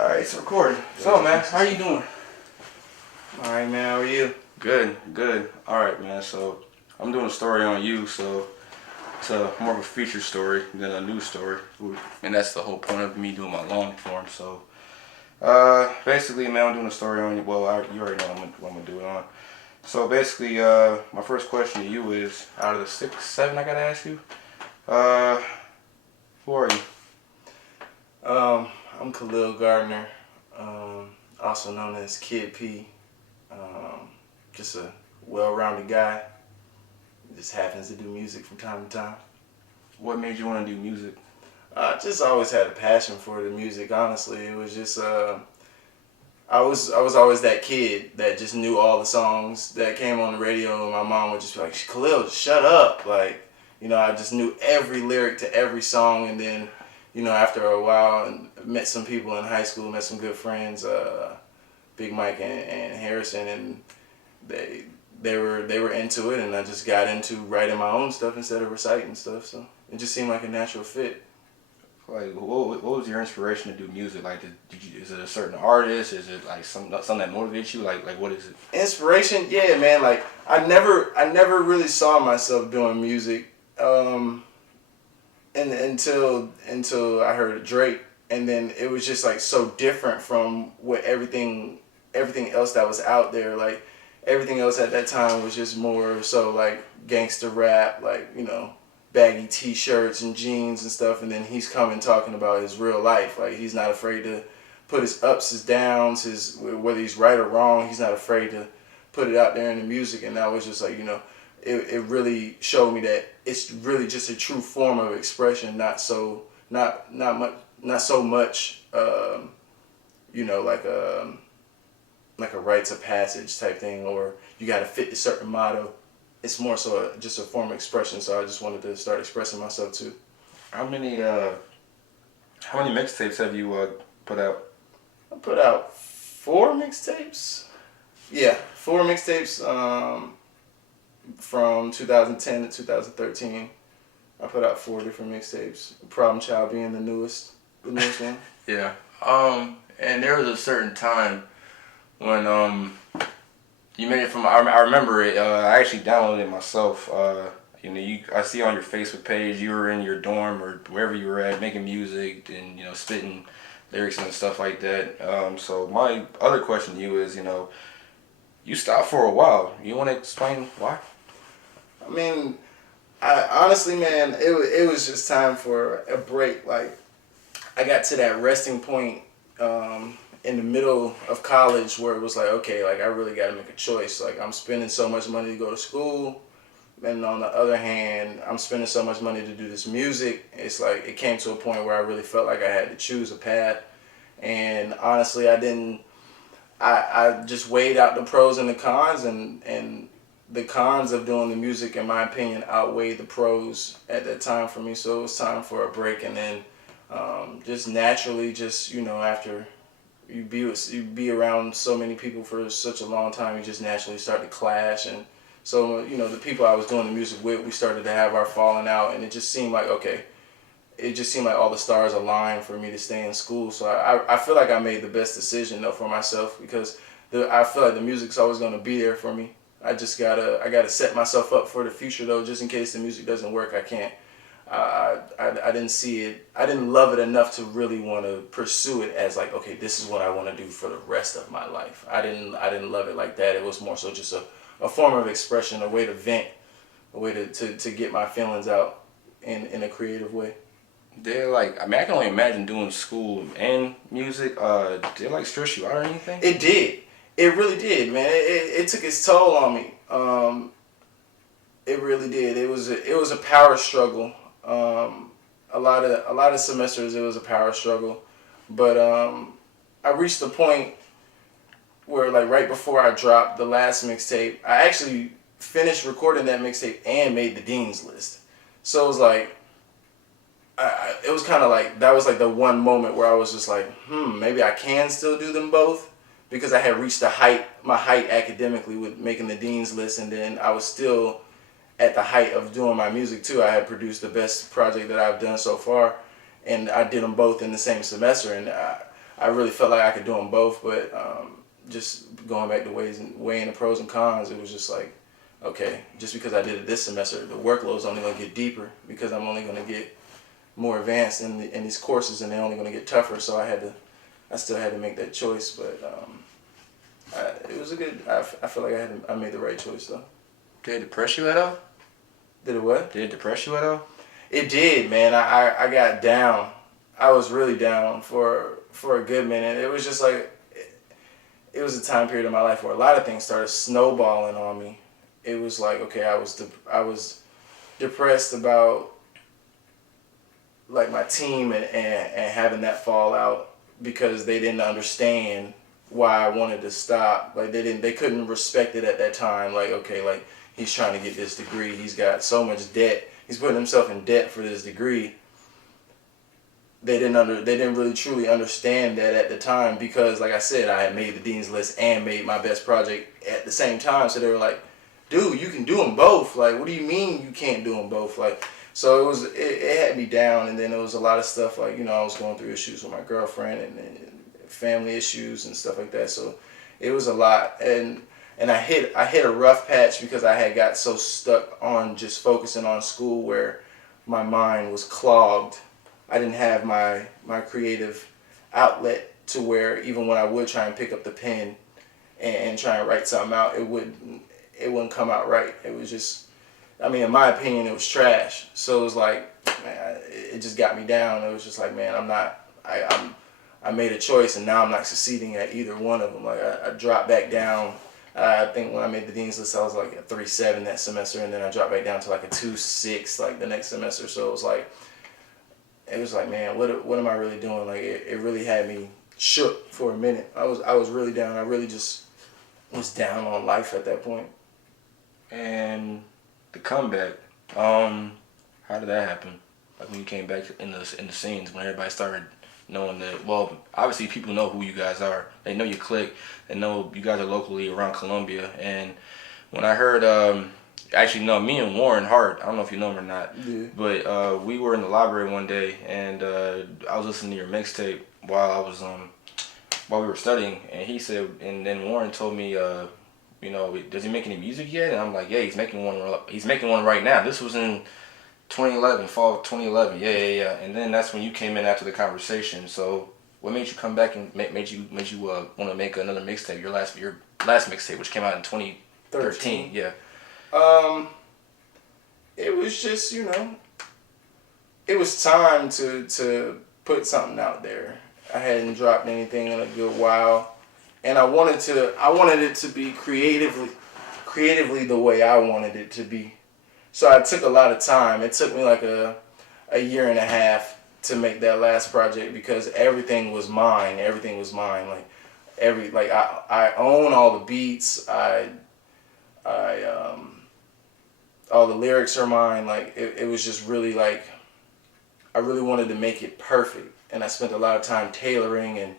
Alright, it's recording. So, man, how you doing? Alright, man, how are you? Good, good. Alright, man, so I'm doing a story on you, so it's more of a feature story than a news story. And that's the whole point of me doing my long form. So, basically, man, I'm doing a story on you. Well, you already know what I'm going to do it on. So, basically, my first question to you is, out of the 6, 7 I got to ask you, who are you? I'm Khalil Gardner, also known as Khidd P. Just a well-rounded guy. Just happens to do music from time to time. What made you want to do music? Just always had a passion for the music. Honestly, it was just I was always that kid that just knew all the songs that came on the radio, and my mom would just be like, "Khalil, shut up!" Like, I just knew every lyric to every song, and then, after a while, and met some people in high school, met some good friends, Big Mike and Harrison, and they were into it, and I just got into writing my own stuff instead of reciting stuff. So it just seemed like a natural fit. Like, what was your inspiration to do music? Like, is it a certain artist? Is it like something that motivates you? Like what is it? Inspiration, yeah, man. Like I never really saw myself doing music, and until I heard Drake, and then it was just like so different from what everything else that was out there. Like everything else at that time was just more so like gangster rap, like baggy t-shirts and jeans and stuff, and then he's coming talking about his real life. Like he's not afraid to put his ups, his downs, his whether he's right or wrong, he's not afraid to put it out there in the music. And that was just like, it really showed me that it's really just a true form of expression, not so much like a rites of passage type thing, or you got to fit a certain motto. It's more so just a form of expression. So I just wanted to start expressing myself too. How many mixtapes have you put out? I put out 4 mixtapes. Yeah, 4 mixtapes. From 2010 to 2013, I put out 4 different mixtapes. Problem Child being the newest one. Yeah. And there was a certain time when you made it from. I remember it. I actually downloaded it myself. I see on your Facebook page you were in your dorm or wherever you were at making music and spitting lyrics and stuff like that. So my other question to you is, you stopped for a while. You want to explain why? I mean, honestly, man, it was just time for a break. Like I got to that resting point in the middle of college where it was like, okay, like I really got to make a choice. Like I'm spending so much money to go to school, and on the other hand, I'm spending so much money to do this music. It's like it came to a point where I really felt like I had to choose a path. And honestly, I just weighed out the pros and the cons, and the cons of doing the music, in my opinion, outweighed the pros at that time for me. So it was time for a break, and then just naturally, after you be around so many people for such a long time, you just naturally start to clash. And so the people I was doing the music with, we started to have our falling out, and it just seemed like all the stars aligned for me to stay in school. So I feel like I made the best decision though for myself, because I feel like the music's always going to be there for me. I gotta set myself up for the future though, just in case the music doesn't work. I didn't see it. I didn't love it enough to really want to pursue it as like, okay, this is what I want to do for the rest of my life. I didn't love it like that. It was more so just a form of expression, a way to vent, a way to get my feelings out in a creative way. I can only imagine doing school and music. Did it stress you out or anything? It did. It really did, man. It took its toll on me. It really did. It was a power struggle. A lot of semesters it was a power struggle, but I reached the point where, like, right before I dropped the last mixtape, I actually finished recording that mixtape and made the dean's list. So it was like, it was kind of like, that was like the one moment where I was just like, maybe I can still do them both, because I had reached my height academically with making the dean's list, and then I was still at the height of doing my music too. I had produced the best project that I've done so far, and I did them both in the same semester, and I really felt like I could do them both, but just going back to weighing the pros and cons, it was just like, okay, just because I did it this semester, the workload's only going to get deeper because I'm only going to get more advanced in these courses, and they're only going to get tougher. So I still had to make that choice, but it was a good. I feel like I made the right choice though. Did it depress you at all? Did it what? Did it depress you at all? It did, man. I got down. I was really down for a good minute. It was just like it was a time period in my life where a lot of things started snowballing on me. It was like, okay, I was depressed about like my team and having that fallout because they didn't understand why I wanted to stop. Like they couldn't respect it at that time. Like, okay, like he's trying to get this degree. He's got so much debt. He's putting himself in debt for this degree. They didn't really truly understand that at the time because, like I said, I had made the dean's list and made my best project at the same time. So they were like, dude, you can do them both. Like, what do you mean you can't do them both? Like, so it had me down. And then there was a lot of stuff like, you know, I was going through issues with my girlfriend and family issues and stuff like that. So it was a lot. And I hit a rough patch because I had got so stuck on just focusing on school where my mind was clogged. I didn't have my creative outlet to where even when I would try and pick up the pen and try and write something out, it wouldn't come out right. It was just, I mean, in my opinion, it was trash. So it was like, man, it just got me down. It was just like, man, I made a choice and now I'm not succeeding at either one of them. Like I dropped back down. I think when I made the dean's list, I was like a 3.7 that semester, and then I dropped back down to like a 2.6 like the next semester. So it was like, man, what am I really doing? Like it really had me shook for a minute. I was really down. I really just was down on life at that point. And the comeback, how did that happen? Like when you came back in the scenes, when everybody started knowing that, well, obviously people know who you guys are. They know you click. They know you guys are locally around Columbia. And when I heard, actually, no, me and Warren Hart, I don't know if you know him or not, Yeah. but we were in the library one day, and I was listening to your mixtape while we were studying, and he said, and then Warren told me, you know, does he make any music yet? And I'm like, yeah, he's making one right now. This was in 2011, fall of 2011. Yeah. And then that's when you came in after the conversation. So what made you come back and made you want to make another mixtape? Your last mixtape, which came out in 2013. Yeah. It was just, you know, it was time to put something out there. I hadn't dropped anything in a good while, and I wanted it to be creatively the way I wanted it to be. So I took a lot of time. It took me like a year and a half to make that last project because everything was mine. Everything was mine. Like I own all the beats. All the lyrics are mine. Like it was just really like I really wanted to make it perfect, and I spent a lot of time tailoring and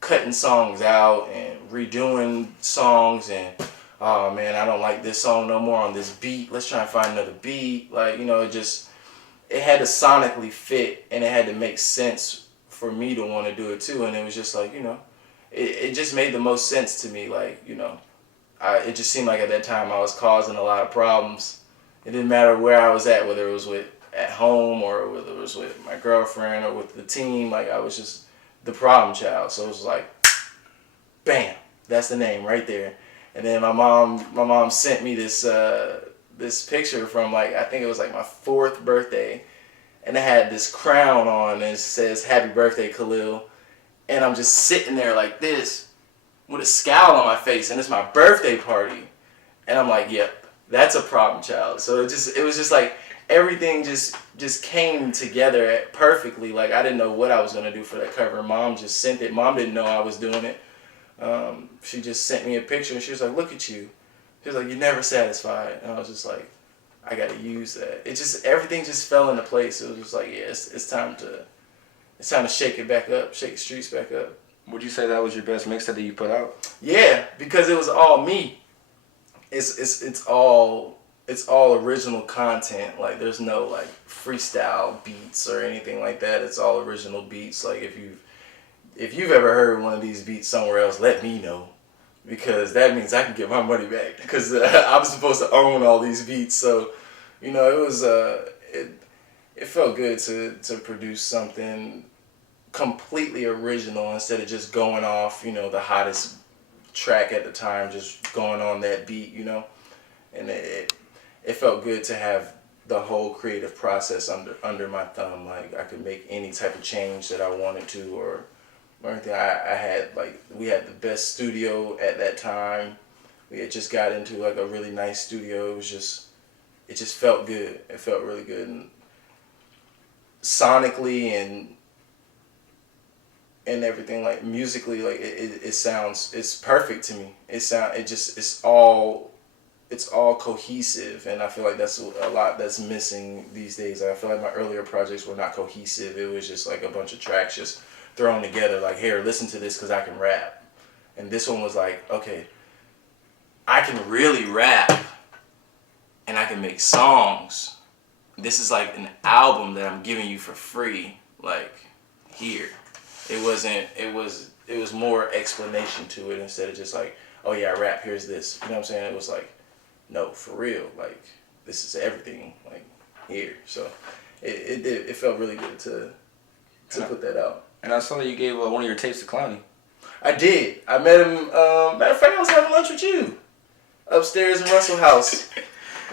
cutting songs out and redoing songs and oh man, I don't like this song no more on this beat. Let's try and find another beat. Like, you know, it had to sonically fit and it had to make sense for me to want to do it too. And it was just like, you know, it just made the most sense to me. Like, you know, it just seemed like at that time I was causing a lot of problems. It didn't matter where I was at, whether it was at home or whether it was with my girlfriend or with the team. Like, I was just the problem child. So it was like, bam, that's the name right there. And then my mom sent me this picture from like, I think it was like my 4th birthday, and it had this crown on and it says "Happy Birthday, Khalil," and I'm just sitting there like this with a scowl on my face, and it's my birthday party, and I'm like, yep, that's a problem child. So it was just like everything just came together perfectly. Like I didn't know what I was gonna do for that cover. Mom just sent it. Mom didn't know I was doing it. She just sent me a picture and she was like, look at you. She was like, you're never satisfied. And I was just like, I gotta use that. Everything just fell into place. It was just like, yeah, it's time to shake it back up, shake the streets back up. Would you say that was your best mixtape that you put out? Yeah, because it was all me. It's all original content. Like there's no like freestyle beats or anything like that. It's all original beats. Like if you've ever heard one of these beats somewhere else, let me know. Because that means I can get my money back. Because I'm supposed to own all these beats. So, you know, it was, it felt good to produce something completely original instead of just going off, you know, the hottest track at the time, just going on that beat, you know. And it felt good to have the whole creative process under my thumb. Like, I could make any type of change that I wanted to, or anything. I had, like, we had the best studio at that time. We had just got into like a really nice studio. It just felt good. It felt really good, and sonically and everything, like musically, like it sounds, it's perfect to me. It's all cohesive, and I feel like that's a lot that's missing these days. I feel like my earlier projects were not cohesive. It was just like a bunch of tracks just thrown together, like, here, listen to this because I can rap. And this one was like, okay, I can really rap and I can make songs. This is like an album that I'm giving you for free, like, here. It was more explanation to it instead of just like, oh yeah, I rap, here's this. You know what I'm saying? It was like, no, for real, like, this is everything, like, here. So it felt really good to put that out. And I saw that you gave one of your tapes to Clowney. I did. I met him. Matter of fact, I was having lunch with you upstairs in Russell House.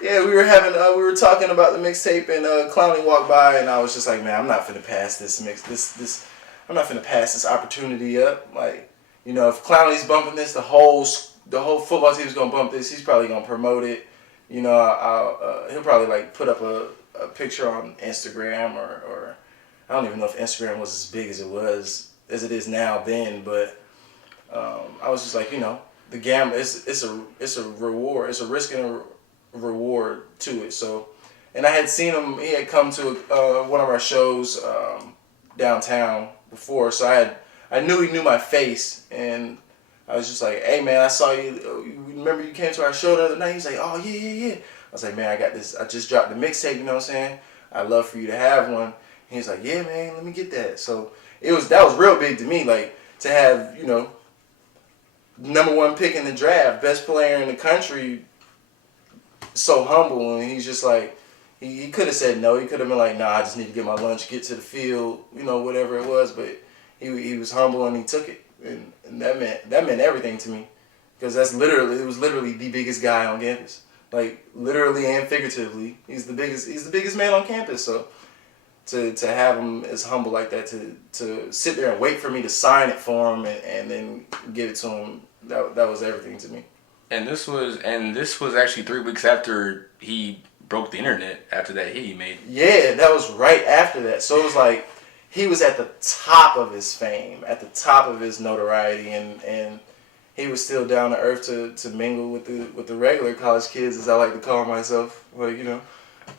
Yeah, we were talking about the mixtape, and Clowney walked by, and I was just like, man, I'm not finna pass I'm not finna pass this opportunity up. Like, you know, if Clowney's bumping this, the whole football team's gonna bump this. He's probably gonna promote it. You know, he'll probably like put up a picture on Instagram or I don't even know if Instagram was as big as it is now then, but I was just like, you know, the gamble, it's a reward, it's a risk and a reward to it. So, and I had seen him, he had come to one of our shows downtown before, so I knew he knew my face, and I was just like, hey man, I saw you, remember you came to our show the other night? He was like, oh yeah. I was like, man, I got this, I just dropped the mixtape, you know what I'm saying? I'd love for you to have one. And he was like, yeah man, let me get that. So that was real big to me, like, to have, you know, #1 pick in the draft, best player in the country, so humble. And he's just like, he could have said no. He could have been like, nah, I just need to get my lunch, get to the field, you know, whatever it was. But he was humble and he took it, and that meant everything to me, because it was literally the biggest guy on campus, like, literally and figuratively. He's the biggest man on campus. So to have him as humble like that, to sit there and wait for me to sign it for him and then give it to him, that was everything to me. And this was actually 3 weeks after he broke the internet, after that hit he made. Yeah, that was right after that. So it was like he was at the top of his fame, at the top of his notoriety, and he was still down to earth to mingle with the regular college kids, as I like to call myself. Like, you know,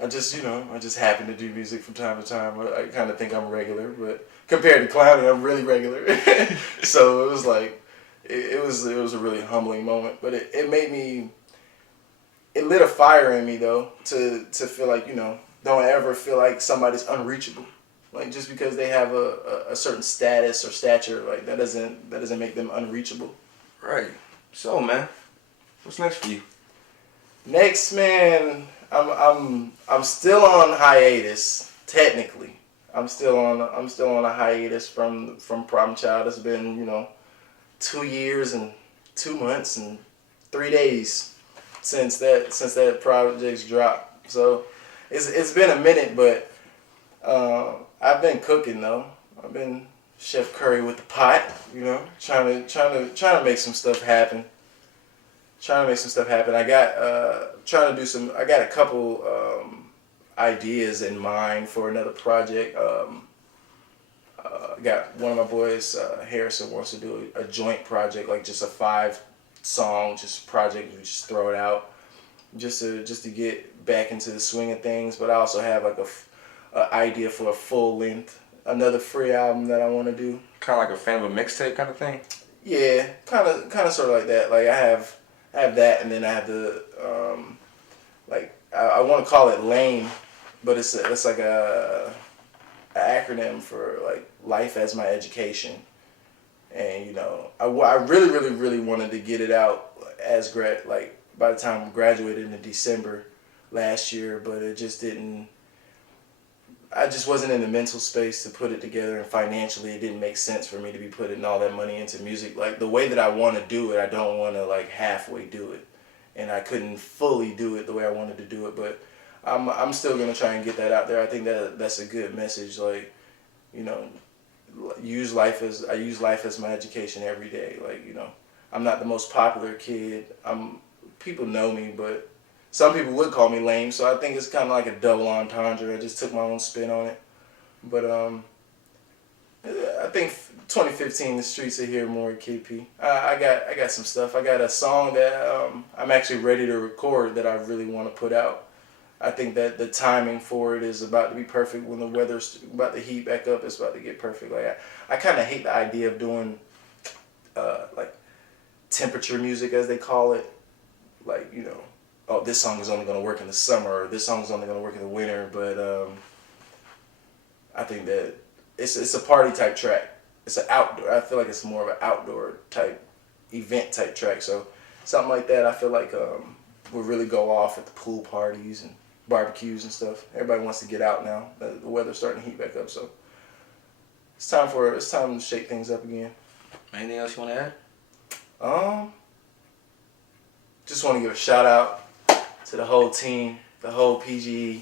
I just happen to do music from time to time. I kind of think I'm regular, but compared to Clowney, I'm really regular. So it was like, it was a really humbling moment, but it made me, it lit a fire in me though, to feel like, you know, don't ever feel like somebody's unreachable. Like, just because they have a certain status or stature, like, that doesn't make them unreachable. Right. So man, what's next for you? Next, man, I'm still on hiatus. Technically, I'm still on a hiatus from Problem Child. It's been, you know, 2 years and 2 months and 3 days since that project's dropped. So it's been a minute, but I've been cooking though. I've been Chef Curry with the pot, you know, trying to make some stuff happen. I got I got a couple ideas in mind for another project. Got one of my boys, Harrison, wants to do a joint project, like just a 5-song just project. We just throw it out, just to get back into the swing of things. But I also have like a idea for a full length, another free album that I want to do. Kind of like a fan of a mixtape kind of thing. Yeah, kind of sort of like that. Like, I have that, and then I have the like, I want to call it LAME, but it's like a acronym for like Life as My Education. And you know, I really, really, really wanted to get it out as like by the time I graduated in December last year, but it just didn't. I just wasn't in the mental space to put it together, and financially, it didn't make sense for me to be putting all that money into music. Like the way that I want to do it, I don't want to like halfway do it, and I couldn't fully do it the way I wanted to do it. But I'm still gonna try and get that out there. I think that's a good message. Like, you know, I use life as my education every day. Like, you know, I'm not the most popular kid. People know me, but some people would call me lame. So I think it's kind of like a double entendre. I just took my own spin on it. But I think 2015 the streets are here more. Khidd P. I got some stuff. I got a song that I'm actually ready to record that I really want to put out. I think that the timing for it is about to be perfect when the weather's about to heat back up. It's about to get perfect. Like I kind of hate the idea of doing like temperature music, as they call it. Like, you know, oh, this song is only going to work in the summer, or this song is only going to work in the winter. But I think that it's a party type track. It's an outdoor. I feel like it's more of an outdoor type event type track. So something like that, I feel like would really go off at the pool parties and barbecues and stuff. Everybody wants to get out now. The weather's starting to heat back up, so it's time to shake things up again. Anything else you want to add? Just want to give a shout out to the whole team, the whole PGE,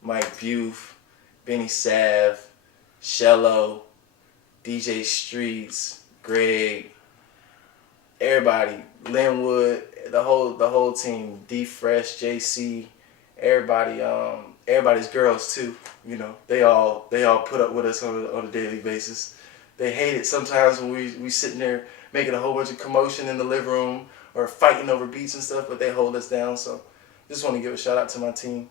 Mike Buford, Benny Sav, Shello, DJ Streets, Greg, everybody, Linwood, the whole team, D Fresh, JC, everybody, everybody's girls too. You know, they all put up with us on a daily basis. They hate it sometimes when we sitting there making a whole bunch of commotion in the living room or fighting over beats and stuff, but they hold us down. So just want to give a shout out to my team.